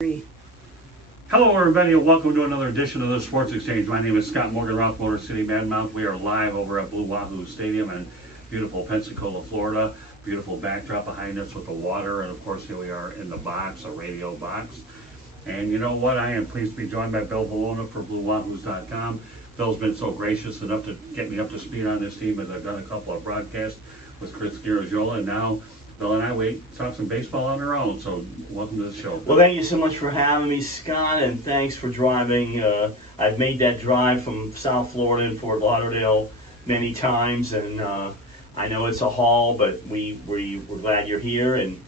Hello everybody and welcome to another edition of the Sports Exchange. My name is Scott Morgan, Rock Motor City Madmouth. We are live over at Blue Wahoos Stadium in beautiful Pensacola, Florida. Beautiful backdrop behind us with the water, and of course here we are in the box, a radio box. And you know what? I am pleased to be joined by Bill Vilona for BlueWahoos.com. Bill's been so gracious enough to get me up to speed on this team as I've done a couple of broadcasts with Chris Garagiola, and now Bill and I talk some baseball on our own. So welcome to the show, Bill. Well, thank you so much for having me, Scott, and thanks for driving. I've made that drive from South Florida and Fort Lauderdale many times, and I know it's a haul, but we're glad you're here. And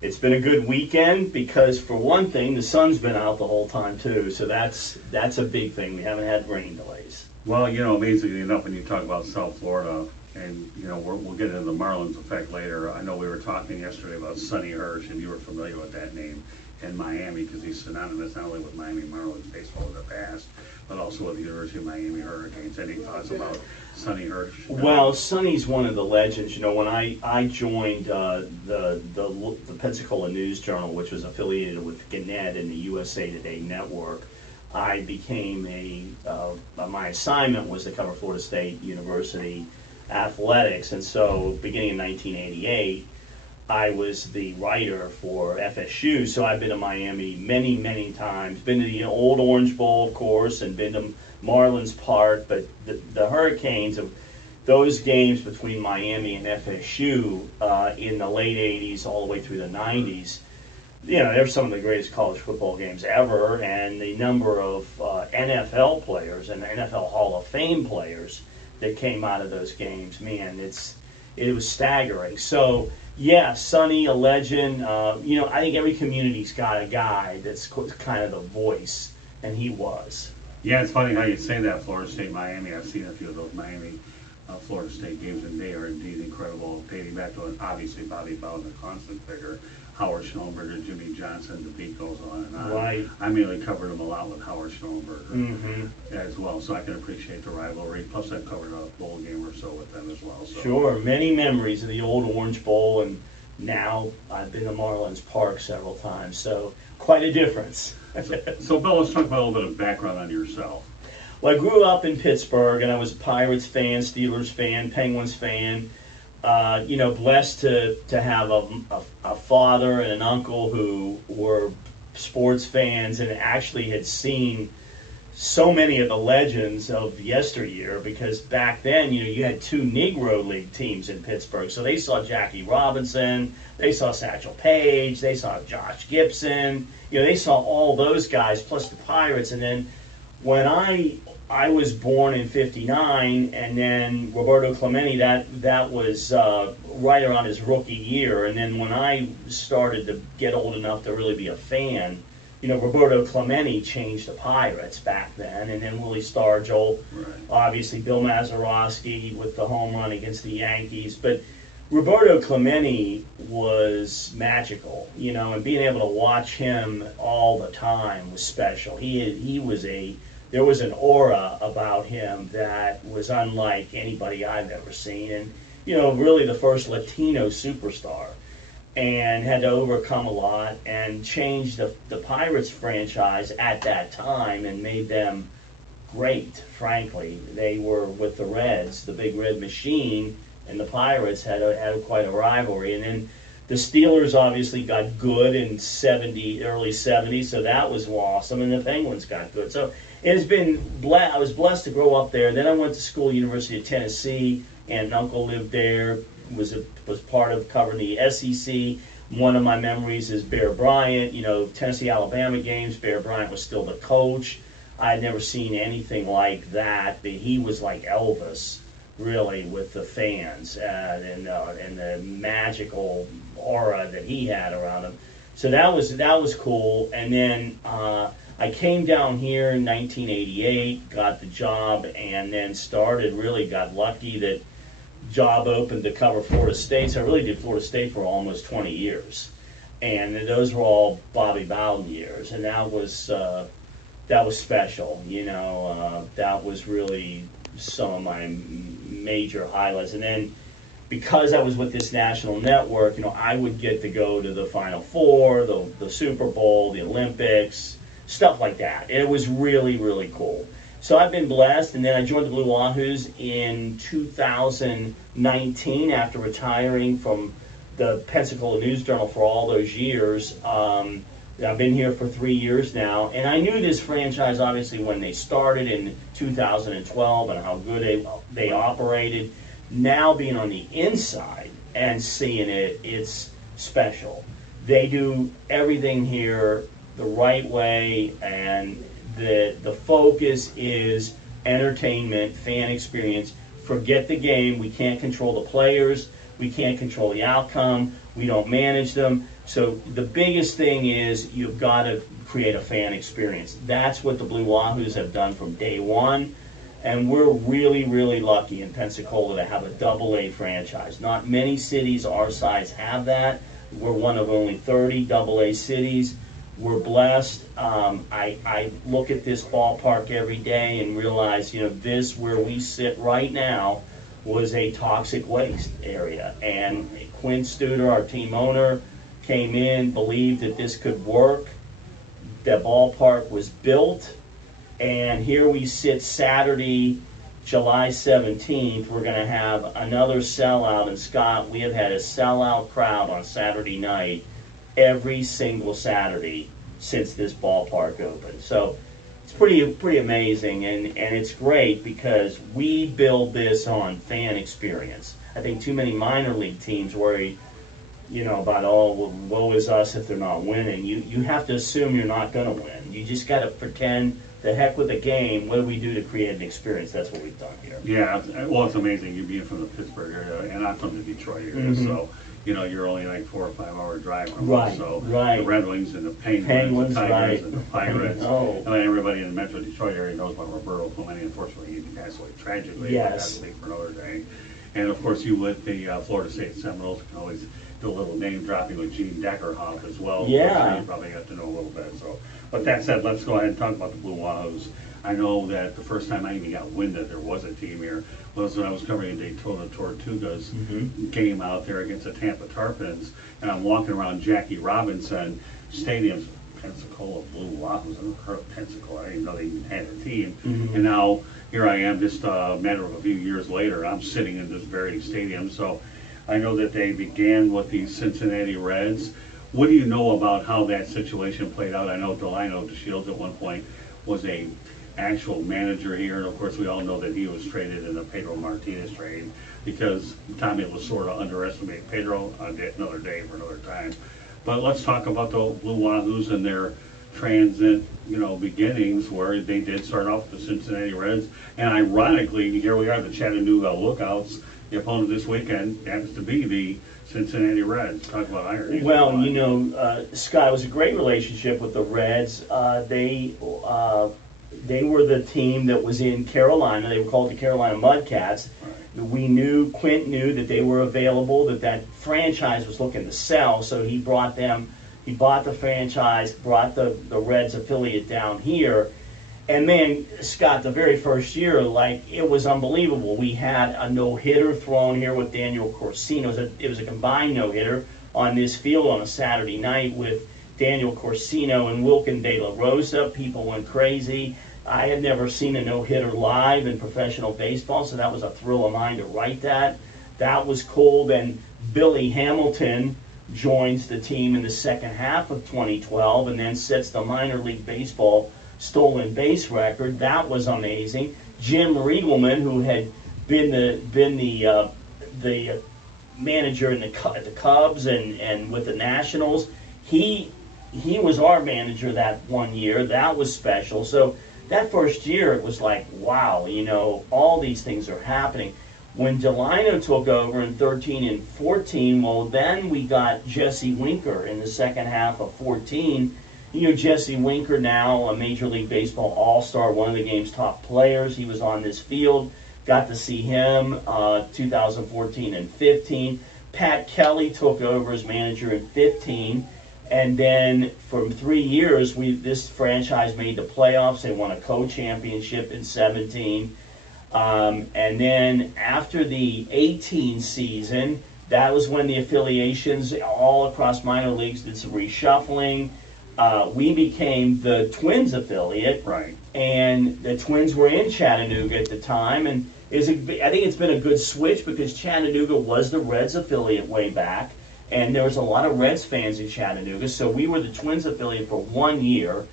it's been a good weekend because, for one thing, the sun's been out the whole time too. So that's a big thing. We haven't had rain delays. Well, you know, amazingly enough, when you talk about South Florida, and you know, we'll get into the Marlins effect later. I know we were talking yesterday about Sonny Hirsch, and you were familiar with that name in Miami because he's synonymous not only with Miami Marlins baseball in the past, but also with the University of Miami Hurricanes. Any thoughts about Sonny Hirsch? Well, Sonny's one of the legends. You know, when I joined the Pensacola News Journal, which was affiliated with Gannett and the USA Today network, I became my assignment was to cover Florida State University athletics, and so beginning in 1988 I was the writer for FSU. So I've been to Miami many times, been to the old Orange Bowl, of course, and been to Marlins Park. But the Hurricanes, of those games between Miami and FSU in the late 80s all the way through the 90s, you know, they're some of the greatest college football games ever, and the number of NFL players and NFL Hall of Fame players that came out of those games, man, it was staggering. So, yeah, Sonny, a legend. You know, I think every community's got a guy that's kind of the voice, and he was. Yeah, it's funny how you say that, Florida State, Miami. I've seen a few of those Miami, Florida State games, and they are indeed incredible, dating back to, obviously, Bobby Bowden, a constant figure, Howard Schnellenberger, Jimmy Johnson, the beat goes on and on. Right. I mainly covered him a lot with Howard Schnellenberger as well, so I can appreciate the rivalry. Plus, I've covered a bowl game or so with them as well. So. Sure, many memories of the old Orange Bowl, and now I've been to Marlins Park several times, so quite a difference. So, Bill, let's talk about a little bit of background on yourself. Well, I grew up in Pittsburgh, and I was a Pirates fan, Steelers fan, Penguins fan. You know, blessed to have a father and an uncle who were sports fans and actually had seen so many of the legends of yesteryear, because back then, you know, you had two Negro League teams in Pittsburgh. So they saw Jackie Robinson, they saw Satchel Paige, they saw Josh Gibson, you know, they saw all those guys plus the Pirates. And then when I was born in '59, and then Roberto Clemente, that was right around his rookie year. And then when I started to get old enough to really be a fan, you know, Roberto Clemente changed the Pirates back then, and then Willie Stargell, obviously Bill Mazeroski with the home run against the Yankees. But Roberto Clemente was magical, you know, and being able to watch him all the time was special. There was an aura about him that was unlike anybody I've ever seen, and you know, really the first Latino superstar, and had to overcome a lot and change the Pirates franchise at that time and made them great. Frankly, they were with the Reds, the Big Red Machine, and the Pirates had quite a rivalry. And then the Steelers obviously got good in early '70s, so that was awesome, and the Penguins got good. So it has been I was blessed to grow up there. Then I went to school, University of Tennessee, and uncle lived there. Was part of covering the SEC. One of my memories is Bear Bryant. You know, Tennessee Alabama games. Bear Bryant was still the coach. I had never seen anything like that. But he was like Elvis, really, with the fans and the magical aura that he had around him. So that was cool. And then I came down here in 1988, got the job, and then got lucky that job opened to cover Florida State. So I really did Florida State for almost 20 years. And those were all Bobby Bowden years. And that was special, you know. That was really some of my major highlights. And then because I was with this national network, I would get to go to the Final Four, the Super Bowl, the Olympics, stuff like that. It was really, really cool. So I've been blessed, and then I joined the Blue Wahoos in 2019 after retiring from the Pensacola News Journal for all those years. I've been here for 3 years now, and I knew this franchise obviously when they started in 2012 and how good they operated. Now being on the inside and seeing it, it's special. They do everything here the right way, and the focus is entertainment, fan experience. Forget the game. We can't control the players. We can't control the outcome. We don't manage them. So the biggest thing is you've got to create a fan experience. That's what the Blue Wahoos have done from day one. And we're really, really lucky in Pensacola to have a AA franchise. Not many cities our size have that. We're one of only 30 AA cities. We're blessed. I look at this ballpark every day and realize, this where we sit right now was a toxic waste area. And Quinn Studer, our team owner, came in, believed that this could work. The ballpark was built. And here we sit Saturday, July 17th. We're going to have another sellout. And Scott, we have had a sellout crowd on Saturday night every single Saturday since this ballpark opened. So it's pretty amazing, and it's great because we build this on fan experience. I think too many minor league teams worry, about, woe is us if they're not winning. You have to assume you're not going to win. You just got to pretend the heck with the game. What do we do to create an experience? That's what we've done here. Yeah, well, it's amazing. You being from the Pittsburgh area, and I'm from the Detroit area, so you're only like 4 or 5 hour drive from us. So the Red Wings and the Penguins, the Tigers and the Pirates, and then everybody in the Metro Detroit area knows about Roberto Clemente. Unfortunately, he passed away tragically. Yes. But that's for another day. And of course, you with the Florida State Seminoles can always do a little name dropping with Gene Deckerhoff as well. Yeah. You probably got to know a little bit. So, but that said, let's go ahead and talk about the Blue Wahoos. I know that the first time I even got wind that there was a team here was when I was covering a Daytona Tortugas game out there against the Tampa Tarpons, and I'm walking around Jackie Robinson Stadium's Pensacola Blue Wahoos. I never heard of Pensacola. I didn't know they even had a team. And now here I am, just a matter of a few years later, I'm sitting in this very stadium. So I know that they began with the Cincinnati Reds. What do you know about how that situation played out? I know Delino DeShields at one point was a actual manager here, and of course we all know that he was traded in the Pedro Martinez trade because Tommy Lasorda underestimated Pedro. Another day for another time. But let's talk about the Blue Wahoos and their transit, beginnings, where they did start off with the Cincinnati Reds, and ironically, here we are, the Chattanooga Lookouts. The opponent this weekend happens to be the Cincinnati Reds. Talk about irony. Well, Scott, it was a great relationship with the Reds. They were the team that was in Carolina. They were called the Carolina Mudcats. Right. Quint knew that they were available, that franchise was looking to sell, so he brought the franchise, brought the Reds affiliate down here. And man, Scott, the very first year, it was unbelievable. We had a no-hitter thrown here with Daniel Corsino. It was a combined no-hitter on this field on a Saturday night with Daniel Corsino and Wilkin De La Rosa. People went crazy. I had never seen a no-hitter live in professional baseball, so that was a thrill of mine to write that. That was cool. Then Billy Hamilton joins the team in the second half of 2012 and then sets the minor league baseball stolen base record. That was amazing. Jim Riegelman, who had been the manager at the Cubs and with the Nationals, he was our manager that one year. That was special. So that first year, it was like, wow, all these things are happening. When Delino took over in 13 and 14, well, then we got Jesse Winker in the second half of 14. Jesse Winker, now a Major League Baseball All-Star, one of the game's top players. He was on this field. Got to see him 2014 and 15. Pat Kelly took over as manager in 15. And then for 3 years, this franchise made the playoffs. They won a co-championship in 17. And then after the 18 season, that was when the affiliations all across minor leagues did some reshuffling. We became the Twins affiliate, Right. and the Twins were in Chattanooga at the time. And I think it's been a good switch because Chattanooga was the Reds affiliate way back, and there was a lot of Reds fans in Chattanooga. So we were the Twins affiliate for 1 year.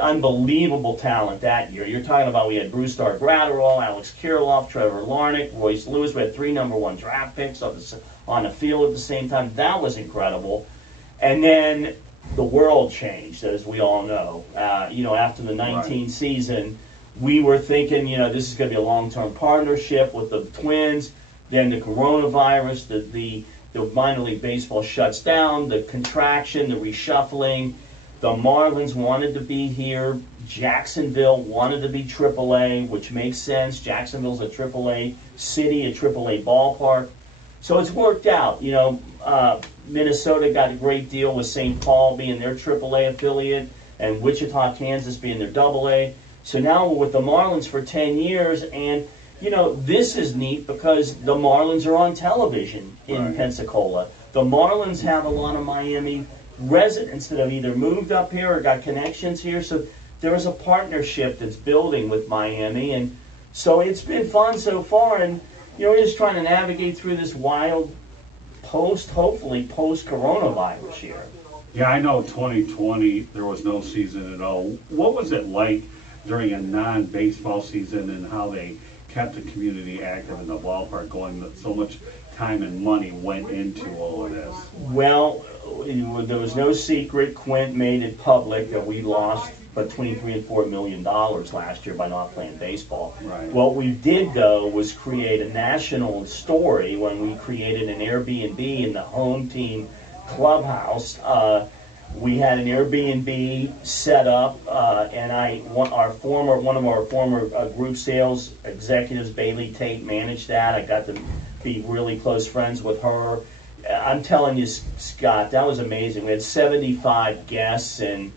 Unbelievable talent that year. You're talking about we had Brusdar Graterol, Alex Kirilloff, Trevor Larnach, Royce Lewis. We had 3 #1 draft picks on the field at the same time. That was incredible. And then the world changed, as we all know. After the 19 Right. season, we were thinking, this is going to be a long-term partnership with the Twins. Then the coronavirus, the minor league baseball shuts down, the contraction, the reshuffling. The Marlins wanted to be here. Jacksonville wanted to be AAA, which makes sense. Jacksonville's a AAA city, a AAA ballpark. So it's worked out. Minnesota got a great deal with St. Paul being their AAA affiliate and Wichita, Kansas being their AA. So now we're with the Marlins for 10 years, and this is neat because the Marlins are on television in Right. Pensacola. The Marlins have a lot of Miami residents that have either moved up here or got connections here. So there is a partnership that's building with Miami, and so it's been fun so far. And we're just trying to navigate through this wild hopefully post-coronavirus year. Yeah, I know 2020, there was no season at all. What was it like during a non-baseball season, and how they kept the community active in the ballpark going, that so much time and money went into all of this? Well, there was no secret. Quint made it public that we lost between $3 and $4 million last year by not playing baseball. Right. What we did, though, was create a national story when we created an Airbnb in the home team clubhouse. We had an Airbnb set up, and one of our former group sales executives, Bailey Tate, managed that. I got to be really close friends with her. I'm telling you, Scott, that was amazing. We had 75 guests and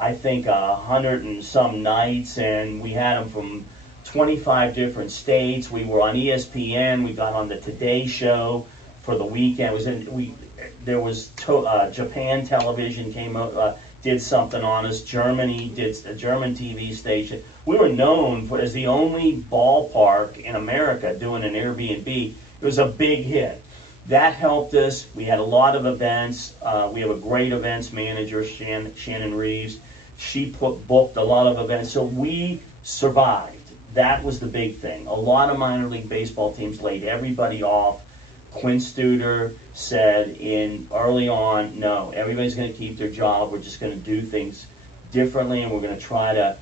I think 100 and some nights, and we had them from 25 different states. We were on ESPN. We got on the Today Show for the weekend. Japan television came up, did something on us. Germany did a German TV station. We were known as the only ballpark in America doing an Airbnb. It was a big hit. That helped us. We had a lot of events. We have a great events manager, Shannon Reeves. She booked a lot of events. So we survived. That was the big thing. A lot of minor league baseball teams laid everybody off. Quinn Studer said early on, no, everybody's going to keep their job. We're just going to do things differently, and we're going to try to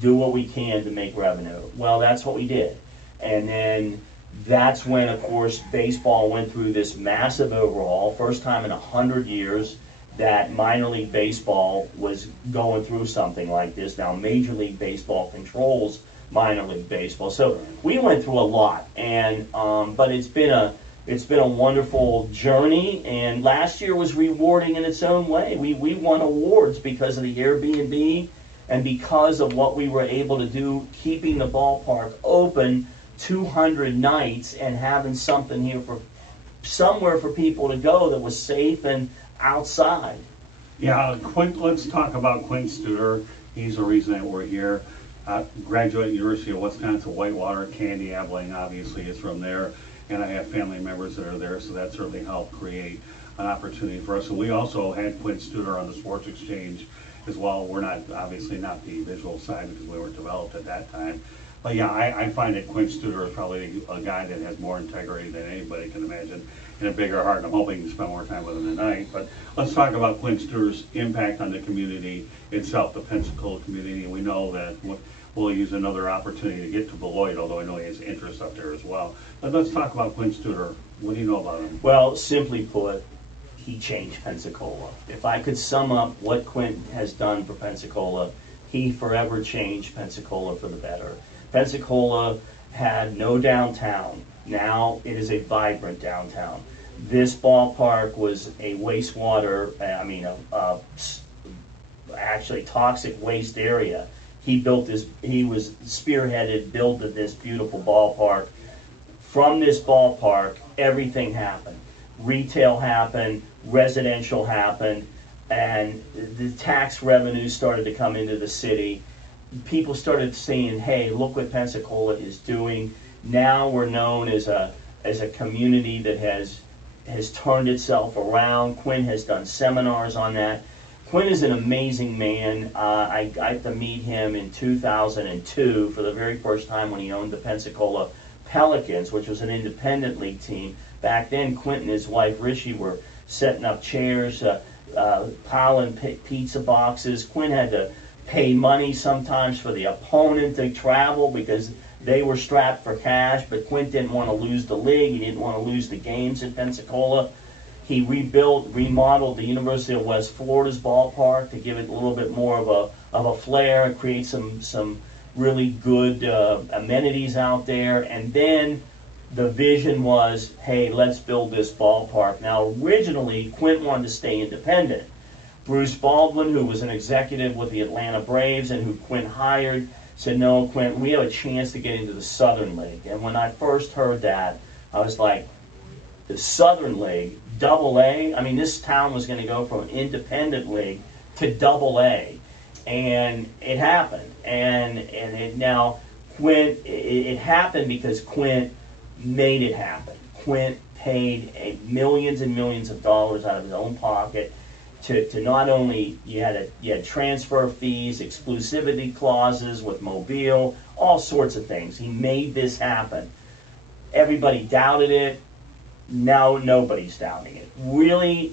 do what we can to make revenue. Well, that's what we did. And then that's when, of course, baseball went through this massive overhaul. First time in 100 years that minor league baseball was going through something like this. Now, Major League Baseball controls minor league baseball. So we went through a lot, and but it's been a wonderful journey. And last year was rewarding in its own way. We won awards because of the Airbnb and because of what we were able to do, keeping the ballpark open 200 nights and having something here somewhere for people to go that was safe and outside. Yeah, let's talk about Quinn Studer. He's the reason that we're here. Graduate University of Wisconsin Whitewater. Candy Abilene obviously is from there, and I have family members that are there, so that certainly helped create an opportunity for us. And we also had Quinn Studer on the Sports Exchange as well. We're not obviously not the visual side because we weren't developed at that time. But yeah, I find that Quinn Studer is probably a guy that has more integrity than anybody can imagine, and a bigger heart. And I'm hoping to spend more time with him tonight. But let's talk about Quinn Studer's impact on the community itself, the Pensacola community. And we know that we'll use another opportunity to get to Beloit, although I know he has interest up there as well. But let's talk about Quinn Studer. What do you know about him? Well, simply put, he changed Pensacola. If I could sum up what Quinn has done for Pensacola, he forever changed Pensacola for the better. Pensacola had no downtown. Now it is a vibrant downtown. This ballpark was a wastewater, actually toxic waste area. he was spearheaded, building this beautiful ballpark. From this ballpark, everything happened. Retail happened, residential happened, and the tax revenues started to come into the city. People started saying, hey, look what Pensacola is doing. Now we're known as a community that has turned itself around. Quinn has done seminars on that. Quinn is an amazing man. I got to meet him in 2002 for the very first time when he owned the Pensacola Pelicans, which was an independent league team. Back then, Quint and his wife Rishi were setting up chairs, piling pizza boxes. Quinn had to pay money sometimes for the opponent to travel because they were strapped for cash, but Quint didn't want to lose the league. He didn't want to lose the games in Pensacola. He remodeled the University of West Florida's ballpark to give it a little bit more of a flair and create some really good amenities out there. And then the vision was, hey, let's build this ballpark. Now, originally, Quint wanted to stay independent. Bruce Baldwin, who was an executive with the Atlanta Braves and who Quint hired, said, no, Quint, we have a chance to get into the Southern League. And when I first heard that, I was like, the Southern League, Double A? I mean, this town was going to go from independent league to Double A. And it happened. And now, Quint, it happened because Quint made it happen. Quint paid millions and millions of dollars out of his own pocket to not only, you had transfer fees, exclusivity clauses with Mobile, all sorts of things. He made this happen. Everybody doubted it. Now nobody's doubting it. Really,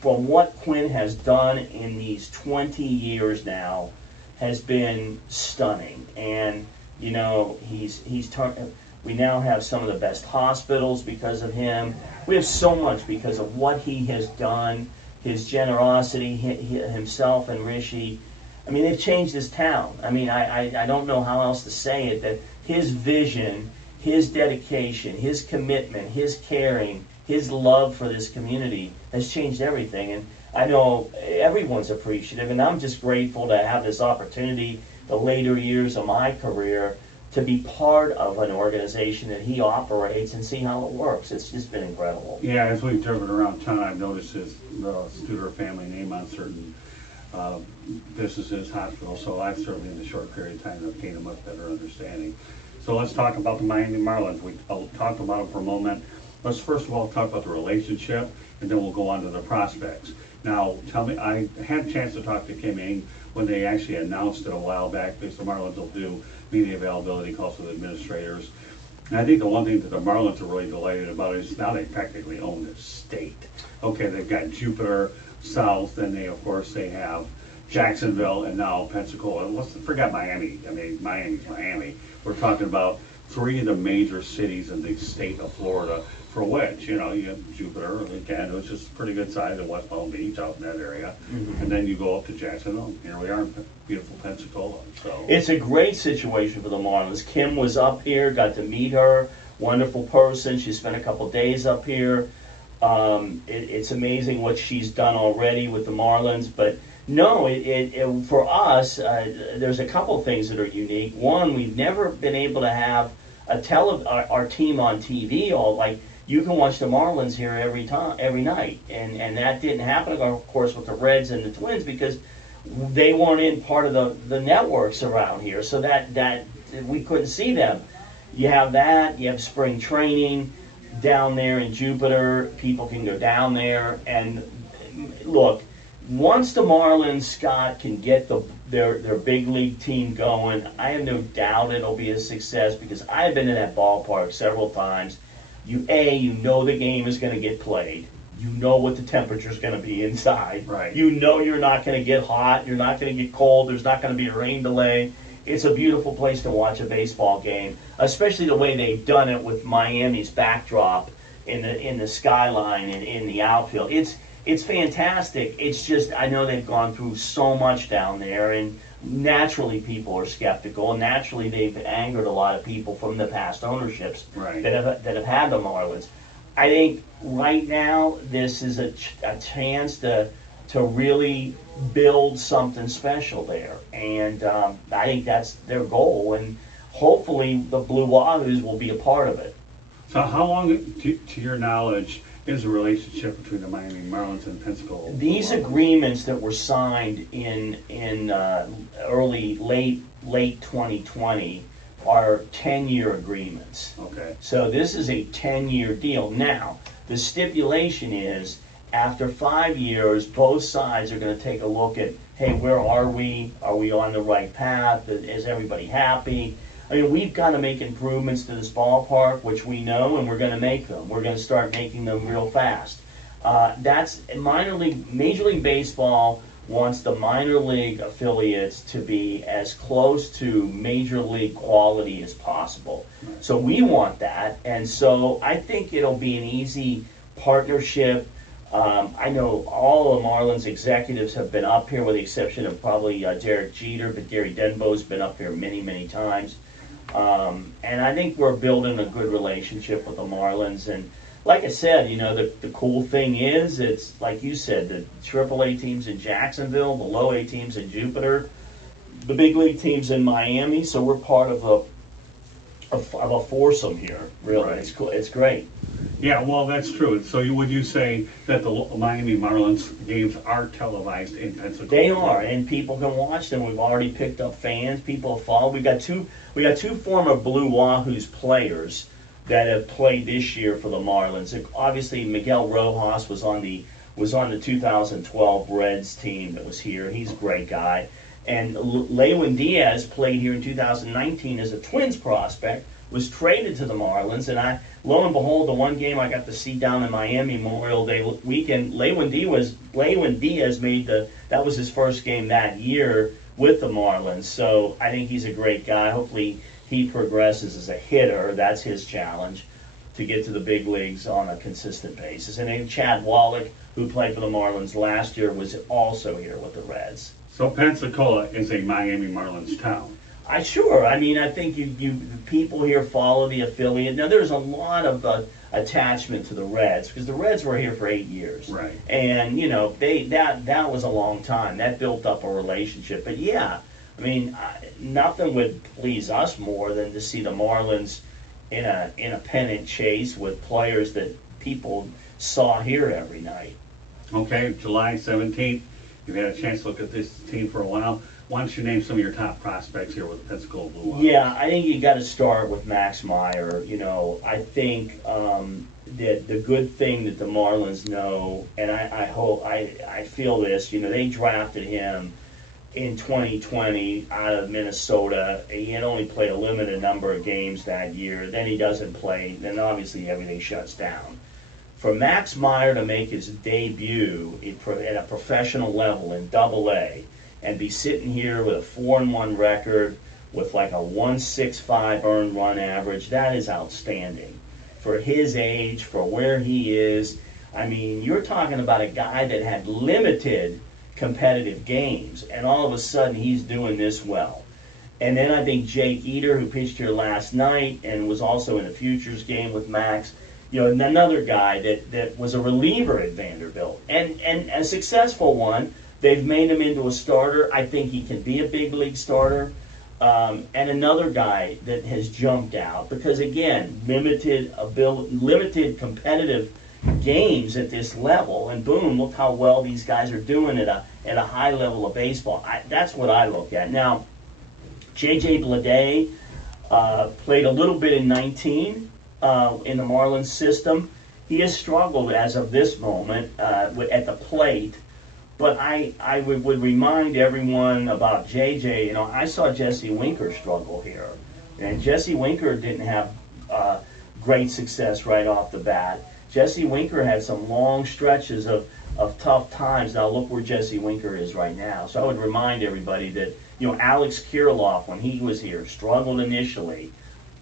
from what Quinn has done in these 20 years now, has been stunning. And, you know, he's turned. We now have some of the best hospitals because of him. We have so much because of what he has done, his generosity, himself and Rishi. I mean, they've changed this town. I mean, I don't know how else to say it, that his vision, his dedication, his commitment, his caring, his love for this community has changed everything. And I know everyone's appreciative, and I'm just grateful to have this opportunity, the later years of my career, to be part of an organization that he operates and see how it works. It's just been incredible. Yeah, as we've driven around town, I've noticed the Studer family name on certain businesses, hospitals, so I've certainly in a short period of time have gained a much better understanding. So let's talk about the Miami Marlins. We talked about them for a moment. Let's first of all talk about the relationship, and then we'll go on to the prospects. Now, tell me, I had a chance to talk to Kim Ng when they actually announced it a while back, because the Marlins will do media availability calls with administrators. And I think the one thing that the Marlins are really delighted about is now they practically own the state. Okay, they've got Jupiter, South, and they have Jacksonville, and now Pensacola. Let's forget Miami. I mean, Miami's Miami. We're talking about three of the major cities in the state of Florida, for which, you know, you have Jupiter, again, which is pretty good size in West Palm Beach, out in that area. Mm-hmm. And then you go up to Jacksonville. Here we are in beautiful Pensacola. So it's a great situation for the Marlins. Kim was up here, got to meet her, wonderful person. She spent a couple days up here. It's amazing what she's done already with the Marlins. But no, for us, there's a couple of things that are unique. One, we've never been able to have our team on TV all like. You can watch the Marlins here every night, and that didn't happen, of course, with the Reds and the Twins because they weren't in part of the networks around here, so that we couldn't see them. You have that. You have spring training down there in Jupiter. People can go down there, and look, once the Marlins, Scott, can get their big league team going, I have no doubt it'll be a success because I've been in that ballpark several times. You know the game is going to get played. You know what the temperature is going to be inside. Right. You know you're not going to get hot. You're not going to get cold. There's not going to be a rain delay. It's a beautiful place to watch a baseball game, especially the way they've done it with Miami's backdrop in the skyline and in the outfield. It's fantastic. It's just I know they've gone through so much down there, and naturally people are skeptical, and naturally they've angered a lot of people from the past ownerships right. that have had the Marlins. I think right now this is a chance to to really build something special there. And I think that's their goal. And hopefully the Blue Wahoos will be a part of it. So how long, to your knowledge, is the relationship between the Miami Marlins and Pensacola? These agreements that were signed in late 2020 are 10-year agreements. Okay. So this is a 10-year deal. Now, the stipulation is after 5 years, both sides are going to take a look at, hey, where are we? Are we on the right path? Is everybody happy? I mean, we've got to make improvements to this ballpark, which we know, and we're going to make them. We're going to start making them real fast. That's Major League Baseball wants the minor league affiliates to be as close to major league quality as possible. So we want that, and so I think it'll be an easy partnership. I know all the Marlins executives have been up here, with the exception of probably Derek Jeter, but Gary Denbo's been up here many, many times. And I think we're building a good relationship with the Marlins. And like I said, you know, the cool thing is, it's like you said, the AAA teams in Jacksonville, the low A teams in Jupiter, the big league teams in Miami. So we're part of a foursome here. Really, Right. It's cool. It's great. Yeah, well, that's true. So would you say that the Miami Marlins games are televised in Pensacola? They are, and people can watch them. We've already picked up fans. People have followed. We got two former Blue Wahoos players that have played this year for the Marlins. Obviously, Miguel Rojas was on the 2012 Reds team that was here. He's a great guy. And Lewin Diaz played here in 2019 as a Twins prospect, was traded to the Marlins, and lo and behold, the one game I got to see down in Miami Memorial Day weekend, Lewin Diaz that was his first game that year with the Marlins. So I think he's a great guy. Hopefully he progresses as a hitter. That's his challenge, to get to the big leagues on a consistent basis. And then Chad Wallach, who played for the Marlins last year, was also here with the Reds. So Pensacola is a Miami Marlins town. Sure. I mean, I think the people here follow the affiliate. Now, there's a lot of attachment to the Reds, because the Reds were here for 8 years. Right. And, you know, that was a long time. That built up a relationship. But, yeah, I mean, nothing would please us more than to see the Marlins in a pennant chase with players that people saw here every night. Okay, July 17th, you've had a chance to look at this team for a while. Why don't you name some of your top prospects here with the Pensacola Blue Wahoos? Yeah, I think you got to start with Max Meyer. You know, I think that the good thing that the Marlins know, and I feel this, you know, they drafted him in 2020 out of Minnesota. He had only played a limited number of games that year. Then he doesn't play, then obviously everything shuts down. For Max Meyer to make his debut at a professional level in Double-A, and be sitting here with a 4-1 record with like a 1.65 earned run average, that is outstanding. For his age, for where he is, I mean, you're talking about a guy that had limited competitive games, and all of a sudden he's doing this well. And then I think Jake Eater, who pitched here last night and was also in the Futures game with Max, you know, another guy that was a reliever at Vanderbilt, and a successful one. They've made him into a starter. I think he can be a big league starter. And another guy that has jumped out, because again, limited competitive games at this level, and boom, look how well these guys are doing at a high level of baseball. That's what I look at. Now, J.J. Bleday played a little bit in 19 in the Marlins system. He has struggled as of this moment at the plate. But I would remind everyone about JJ. You know, I saw Jesse Winker struggle here. And Jesse Winker didn't have great success right off the bat. Jesse Winker had some long stretches of tough times. Now look where Jesse Winker is right now. So I would remind everybody that, you know, Alex Kirilloff, when he was here, struggled initially.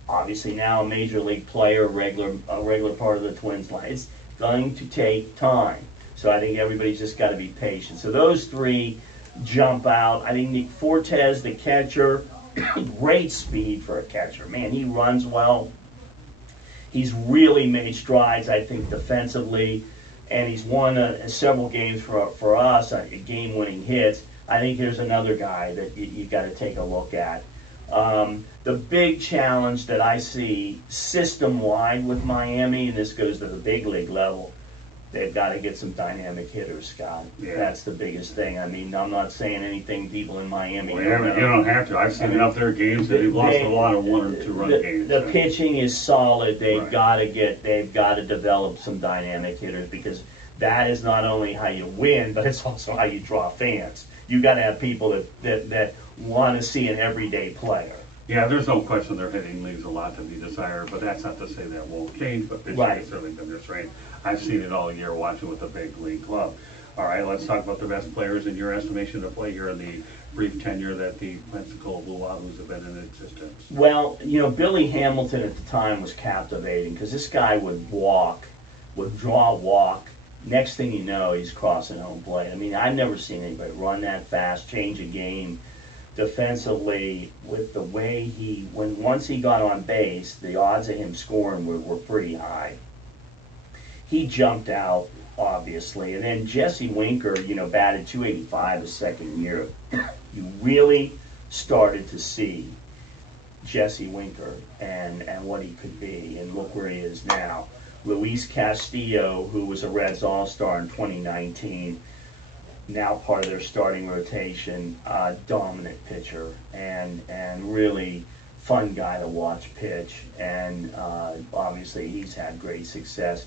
Obviously now a major league player, a regular part of the Twins line. It's going to take time. So I think everybody's just got to be patient. So those three jump out. I think Nick Fortes, the catcher, great speed for a catcher. Man, he runs well. He's really made strides, I think, defensively. and he's won several games for us, game-winning hits. I think there's another guy that you got to take a look at. The big challenge that I see system-wide with Miami, and this goes to the big league level, they've got to get some dynamic hitters, Scott. Yeah. That's the biggest thing. I mean, I'm not saying anything people in Miami. Well, you don't have to. I've seen enough of their games that they've lost a lot of 1 or 2 run games. The pitching is solid. They've Right. got to develop some dynamic hitters, because that is not only how you win, but it's also how you draw fans. You got to have people that want to see an everyday player. Yeah, there's no question their hitting leaves a lot to be desired, but that's not to say that won't change, but pitching Right. has certainly been their strength. I've seen it all year watching with the big league club. All right, let's talk about the best players in your estimation to play here in the brief tenure that the Pensacola Blue Wahoos have been in existence. Well, Billy Hamilton at the time was captivating, because this guy would draw a walk. Next thing you know, he's crossing home plate. I mean, I've never seen anybody run that fast, change a game defensively with the way once he got on base, the odds of him scoring were pretty high. He jumped out, obviously, and then Jesse Winker, batted .285 his second year. You really started to see Jesse Winker and what he could be, and look where he is now. Luis Castillo, who was a Reds All-Star in 2019, now part of their starting rotation, dominant pitcher, and really fun guy to watch pitch, and obviously he's had great success.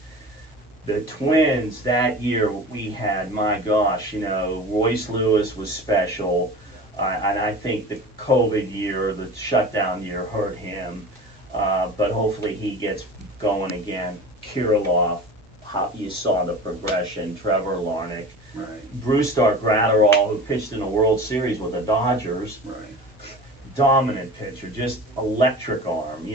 The Twins, that year we had, my gosh, Royce Lewis was special, and I think the COVID year, the shutdown year hurt him, but hopefully he gets going again. Kirilloff, how you saw the progression, Trevor Larnach, Right. Brusdar Graterol, who pitched in the World Series with the Dodgers, Right. dominant pitcher, just electric arm.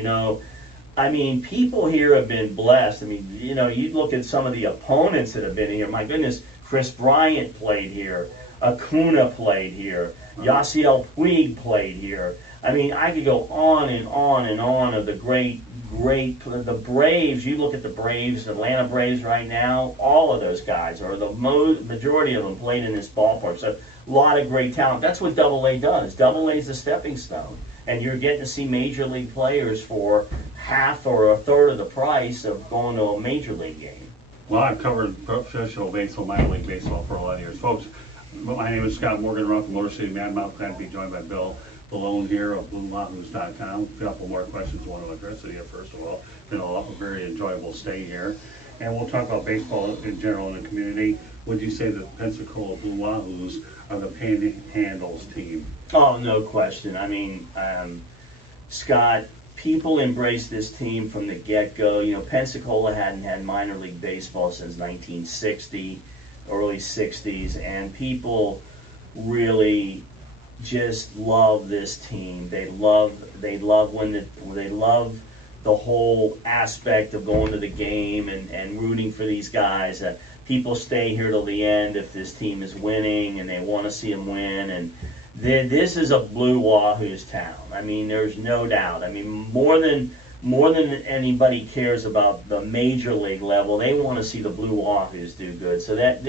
I mean, people here have been blessed. I mean, you look at some of the opponents that have been here. My goodness, Chris Bryant played here, Acuna played here, Yasiel Puig played here. I mean, I could go on and on and on of the great, the Braves. You look at the Braves, Atlanta Braves right now, all of those guys, or the majority of them, played in this ballpark. So a lot of great talent. That's what Double-A does. Double-A is the stepping stone. And you're getting to see major league players for half or a third of the price of going to a major league game. Well, I've covered professional baseball, minor league baseball for a lot of years. Folks, my name is Scott Morgan. I'm from Motor City Madmouth. Glad to be joined by Bill Vilona here of BlueWahoos.com. A couple more questions I want to address with you. First of all, it's been a very enjoyable stay here. And we'll talk about baseball in general in the community. Would you say that Pensacola Blue Wahoos are the Panhandles team? Oh, no question. I mean, Scott, people embrace this team from the get-go. Pensacola hadn't had minor league baseball since 1960, early 60s, and people really just love this team. They love the whole aspect of going to the game and rooting for these guys. People stay here till the end if this team is winning, and they want to see them win. And this is a Blue Wahoos town. I mean, there's no doubt. I mean, more than anybody cares about the major league level, they want to see the Blue Wahoos do good. So that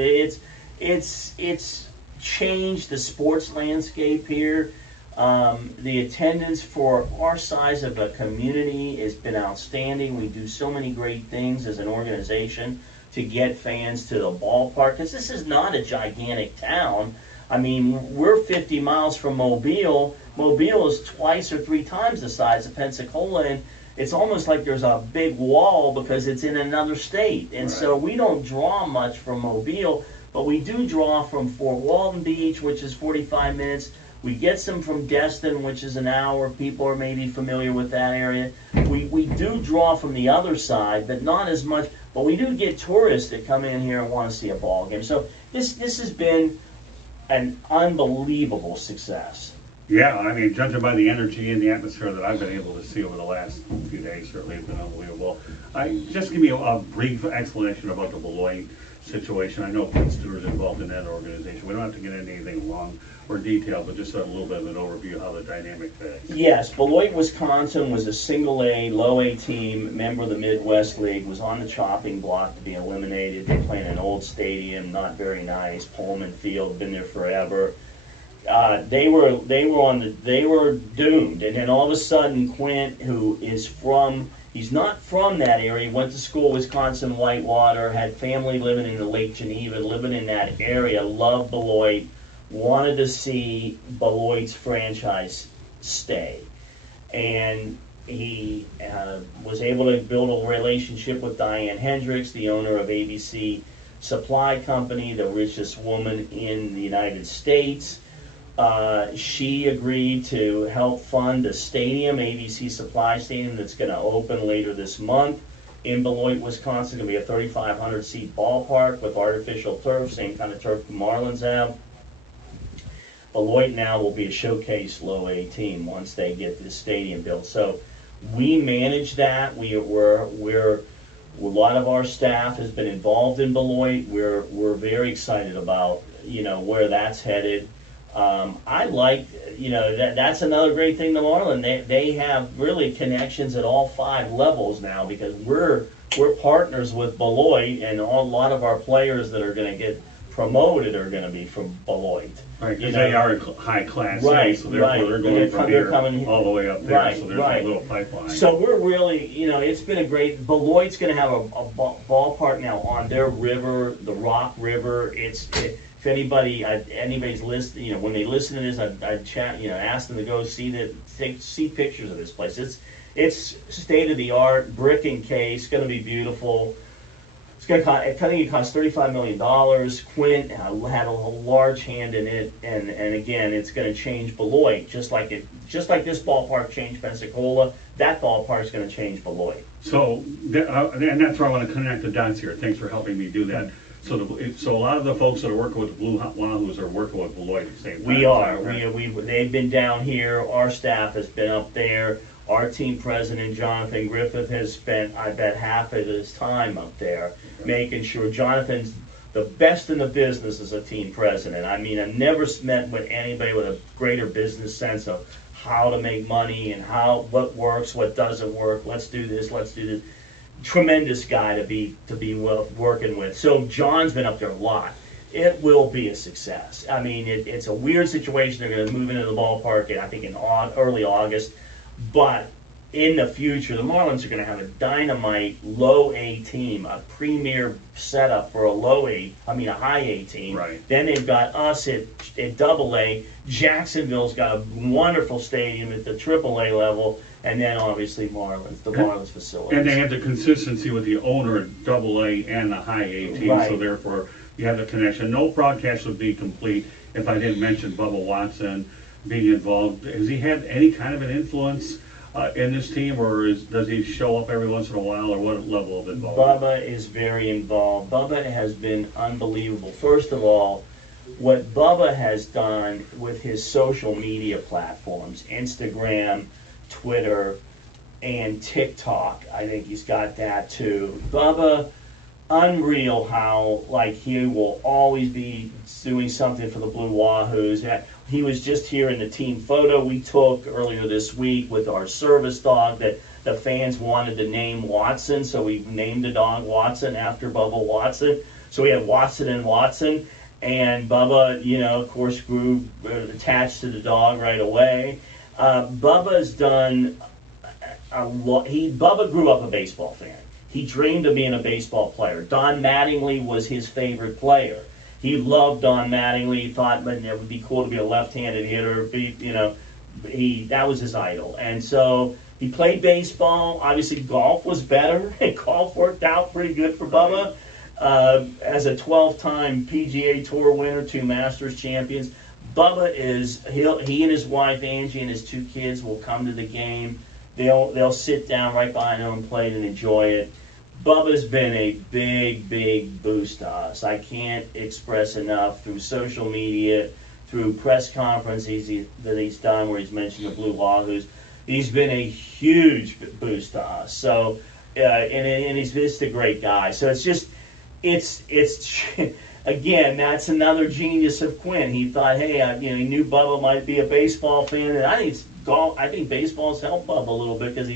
it's changed the sports landscape here. The attendance for our size of a community has been outstanding. We do so many great things as an organization to get fans to the ballpark, because this is not a gigantic town. I mean, we're 50 miles from Mobile. Mobile is twice or 3 times the size of Pensacola, and it's almost like there's a big wall because it's in another state. And so we don't draw much from Mobile, but we do draw from Fort Walton Beach, which is 45 minutes. We get some from Destin, which is an hour. People are maybe familiar with that area. We do draw from the other side, but not as much. But we do get tourists that come in here and want to see a ball game. So this has been an unbelievable success. Yeah, I mean, judging by the energy and the atmosphere that I've been able to see over the last few days, certainly it's been unbelievable. Just give me a brief explanation about the Beloit situation. I know Pete Stewart's involved in that organization. We don't have to get into anything long or detailed, but just a little bit of an overview of how the dynamic fits. Yes, Beloit, Wisconsin was a single A, low A team, member of the Midwest League, was on the chopping block to be eliminated. They play in an old stadium, not very nice, Pullman Field, been there forever. They were doomed, and then all of a sudden Quint, who is he's not from that area, he went to school Wisconsin Whitewater, had family living in the Lake Geneva, living in that area, loved Beloit, wanted to see Beloit's franchise stay, and he was able to build a relationship with Diane Hendricks, the owner of ABC Supply Company, the richest woman in the United States. She agreed to help fund a stadium, ABC Supply Stadium, that's going to open later this month in Beloit, Wisconsin. It's going to be a 3,500 seat ballpark with artificial turf, same kind of turf the Marlins have. Beloit now will be a showcase low A team once they get this stadium built. So we manage that. We're a lot of our staff has been involved in Beloit. We're very excited about where that's headed. I like that's another great thing to Marlin. They have really connections at all 5 levels now, because we're partners with Beloit, and a lot of our players that are going to get promoted are going to be from Beloit. Right, because they are a high class right, city, so therefore they're going from here all the way up there, right, so there's right. a little pipeline. So we're really, it's been a great, Beloit's going to have a ballpark now on their river, the Rock River. If anybody's listening, when they listen to this, I'd chat, ask them to go see pictures of this place. It's state of the art, brick and case, going to be beautiful. I think it cost $35 million. Quint had a large hand in it, and again, it's going to change Beloit, just like this ballpark changed Pensacola. That ballpark is going to change Beloit. So, and that's where I want to connect the dots here. Thanks for helping me do that. So a lot of the folks that are working with the Blue Wahoos are working with Beloit at the same time. We are. They've been down here. Our staff has been up there. Our team president, Jonathan Griffith, has spent, I bet, half of his time up there, making sure. Jonathan's the best in the business as a team president. I mean, I've never met with anybody with a greater business sense of how to make money and what works, what doesn't work. Let's do this. Tremendous guy to be working with. So John's been up there a lot. It will be a success. I mean, it's a weird situation. They're going to move into the ballpark, I think, in early August. But in the future, the Marlins are going to have a dynamite low A team, a premier setup for a high A team. Right. Then they've got us at double A. Jacksonville's got a wonderful stadium at the triple A level. And then obviously Marlins facility. And they have the consistency with the owner at double A and the high A team, right. So therefore you have the connection. No broadcast would be complete if I didn't mention Bubba Watson being involved. Has he had any kind of an influence in this team, or does he show up every once in a while, or what level of involvement? Bubba is very involved. Bubba has been unbelievable. First of all, what Bubba has done with his social media platforms, Instagram, Twitter, and TikTok, I think he's got that too. Bubba, unreal how he will always be doing something for the Blue Wahoos. He was just here in the team photo we took earlier this week with our service dog that the fans wanted to name Watson, so we named the dog Watson after Bubba Watson. So we had Watson and Watson, and Bubba, of course, grew attached to the dog right away. Bubba's done a lot. Bubba grew up a baseball fan. He dreamed of being a baseball player. Don Mattingly was his favorite player. He loved Don Mattingly. He thought it would be cool to be a left-handed hitter. That was his idol. And so he played baseball. Obviously, golf was better. Golf worked out pretty good for Bubba. As a 12-time PGA Tour winner, 2 Masters champions, Bubba he and his wife Angie and his 2 kids will come to the game. They'll sit down right behind home plate and enjoy it. Bubba's been a big boost to us. I can't express enough through social media, through press conferences that he's done where he's mentioned the Blue Wahoos. He's been a huge boost to us. So, and he's just a great guy. So it's just, it's again, that's another genius of Quinn. He thought, hey, he knew Bubba might be a baseball fan, and I think I think baseball's helped Bubba a little bit because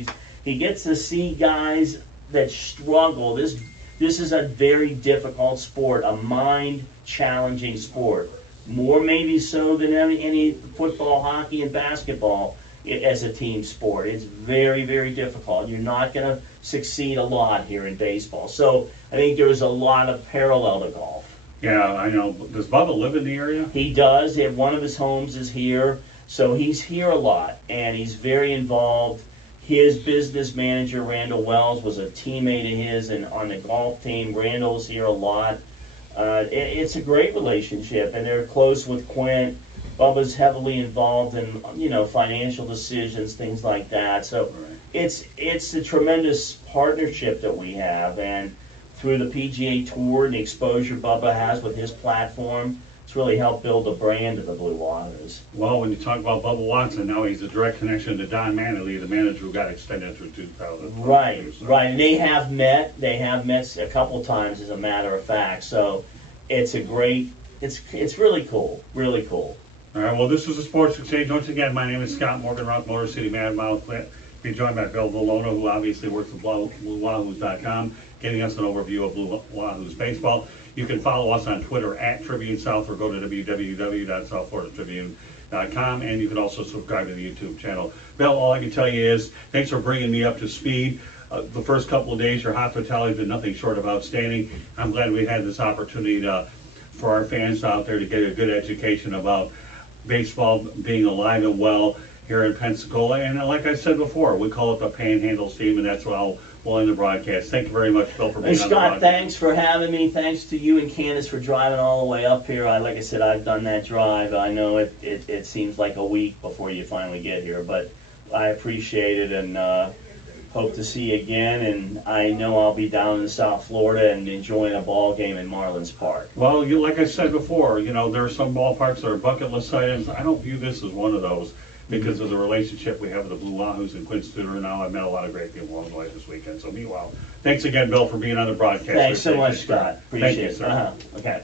he gets to see guys that struggle. This is a very difficult sport, a mind challenging sport, more maybe so than any football, hockey, and basketball as a team sport. It's very, very difficult. You're not going to succeed a lot here in baseball. So I think there's a lot of parallel to golf. Yeah, I know. Does Bubba live in the area? He does. One of his homes is here, so he's here a lot, and he's very involved. His business manager, Randall Wells, was a teammate of his and on the golf team. Randall's here a lot. It's a great relationship, and they're close with Quint. Bubba's heavily involved in financial decisions, things like that. So it's a tremendous partnership that we have, and through the PGA Tour and the exposure Bubba has with his platform, it's really helped build the brand of the Blue Wahoos. Well, when you talk about Bubba Watson, now he's a direct connection to Don Manley, the manager who got extended through 2000. Right. And they have met a couple times, as a matter of fact. So it's it's really cool, really cool. All right, well, this is the Sports Exchange. Once again, my name is Scott Morgan, Rock Motor City Madmouth. Be joined by Bill Vilona, who obviously works at BlueWahoos.com, getting us an overview of Blue Wahoos baseball. You can follow us on Twitter at Tribune South, or go to www.southfloridatribune.com, and you can also subscribe to the YouTube channel. Bill, all I can tell you is thanks for bringing me up to speed. The first couple of days, your hospitality has been nothing short of outstanding. I'm glad we had this opportunity for our fans out there to get a good education about baseball being alive and well here in Pensacola. And like I said before, we call it the Panhandle Steam, and that's how we'll end the broadcast. Thank you very much, Bill, for being on the broadcast. Scott, thanks for having me. Thanks to you and Candace for driving all the way up here. Like I said, I've done that drive. I know it seems like a week before you finally get here, but I appreciate it, and hope to see you again. And I know I'll be down in South Florida and enjoying a ball game in Marlins Park. Well, like I said before, there are some ballparks that are bucket list items. I don't view this as one of those, because of the relationship we have with the Blue Wahoos and Quinn Studer. Now I've met a lot of great people along the way this weekend. So meanwhile, thanks again, Bill, for being on the broadcast. Thanks so much, Scott. Appreciate it. Thank you, sir. Okay.